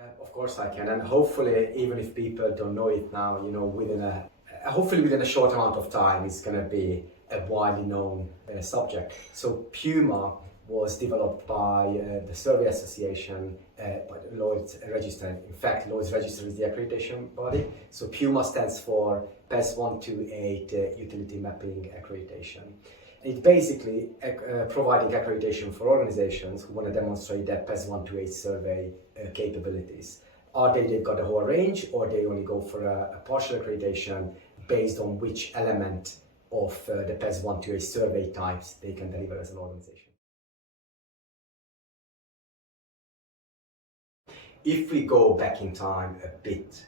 Of course I can, and hopefully, even if people don't know it now, hopefully within a short amount of time, it's going to be a widely known subject. So PUMA was developed by the Survey Association, by Lloyd's Register. In fact, Lloyd's Register is the accreditation body. So PUMA stands for PES 128 Utility Mapping Accreditation. It's basically providing accreditation for organizations who want to demonstrate their PES 128 survey capabilities. Are they've got a whole range, or they only go for a partial accreditation based on which element of the PES 128 survey types they can deliver as an organization. If we go back in time a bit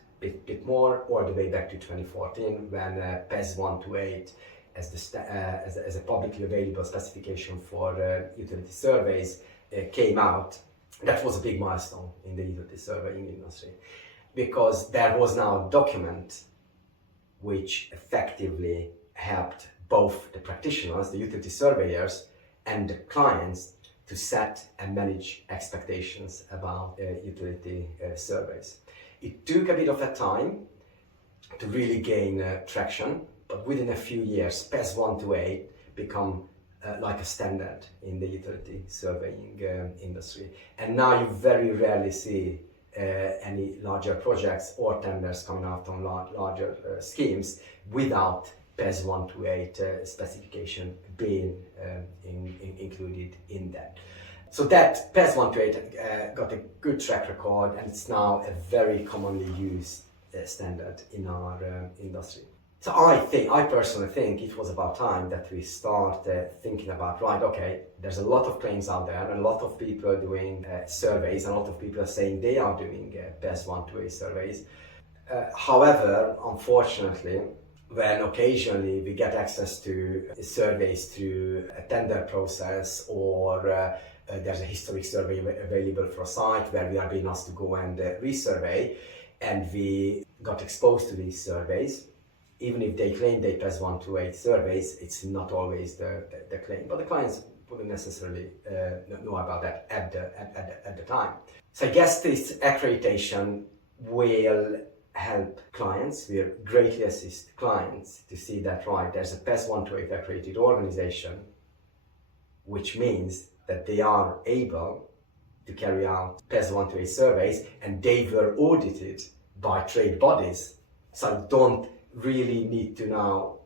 more, all the way back to 2014, when PES 128 as a publicly available specification for utility surveys came out, that was a big milestone in the utility surveying industry, because there was now a document which effectively helped both the practitioners, the utility surveyors, and the clients to set and manage expectations about utility surveys. It took a bit of a time to really gain traction, but within a few years, PES 128 become like a standard in the utility surveying industry. And now you very rarely see any larger projects or tenders coming out on larger schemes without PES 128 specification being included in that. So that PES 128 got a good track record, and it's now a very commonly used standard in our industry. So I personally think it was about time that we start thinking about, right, okay, there's a lot of claims out there, and a lot of people doing surveys, and a lot of people are saying they are doing PES 128 surveys. However, unfortunately, when occasionally we get access to surveys through a tender process, or there's a historic survey available for a site where we are being asked to go and resurvey, and we got exposed to these surveys, even if they claim they PES 128 surveys, it's not always the claim. But the clients wouldn't necessarily know about that at the time. So I guess this accreditation will help clients, will greatly assist clients to see that, right, there's a PES 128 accredited organization, which means that they are able to carry out PES 128 surveys, and they were audited by trade bodies. So don't really need to now,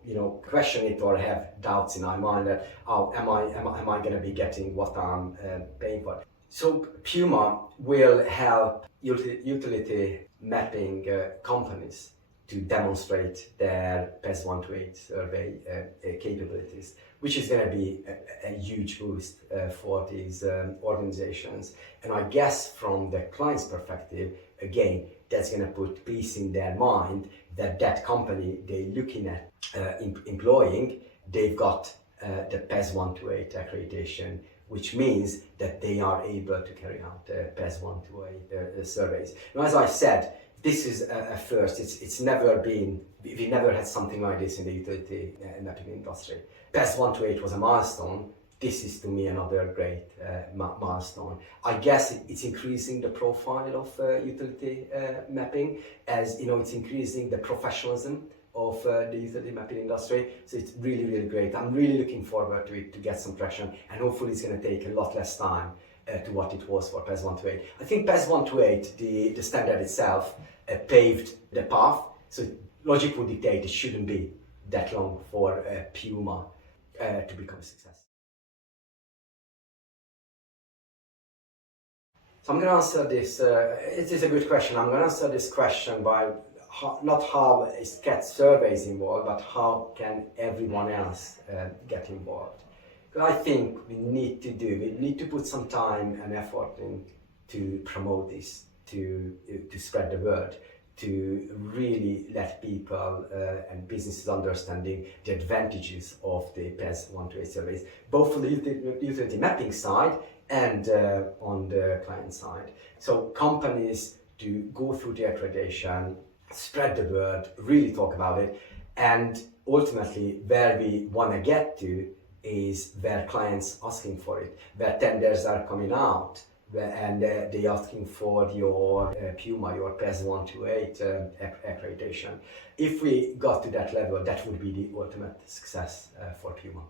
question it or have doubts in our mind that, am I going to be getting what I'm paying for? So PUMA will help utility mapping companies to demonstrate their PES 128 survey capabilities, which is going to be a huge boost for these organizations. And I guess from the client's perspective, again, that's going to put peace in their mind that company they're looking at employing, they've got the PES 128 accreditation, which means that they are able to carry out PES 128 surveys. Now, as I said, this is a first. It's never been, we never had something like this in the utility mapping industry. PES 128 was a milestone. This is, to me, another great milestone. I guess it's increasing the profile of utility mapping, as it's increasing the professionalism of the utility mapping industry. So it's really, really great. I'm really looking forward to it to get some traction, and hopefully it's going to take a lot less time to what it was for PES 128. I think PES 128, the standard itself, paved the path. So logic would dictate it shouldn't be that long for PUMA to become a success. So I'm going to answer this, it is a good question. I'm going to answer this question by not how it gets surveys involved, but how can everyone else get involved. Because I think we need to put some time and effort in to promote this, to spread the word, to really let people and businesses understanding the advantages of the PES 128 surveys, both for the utility mapping side and on the client side. So companies to go through the accreditation, spread the word, really talk about it, and ultimately where we want to get to is where clients asking for it, where tenders are coming out, and they asking for your PUMA, your PES 128 accreditation. If we got to that level, that would be the ultimate success for PUMA.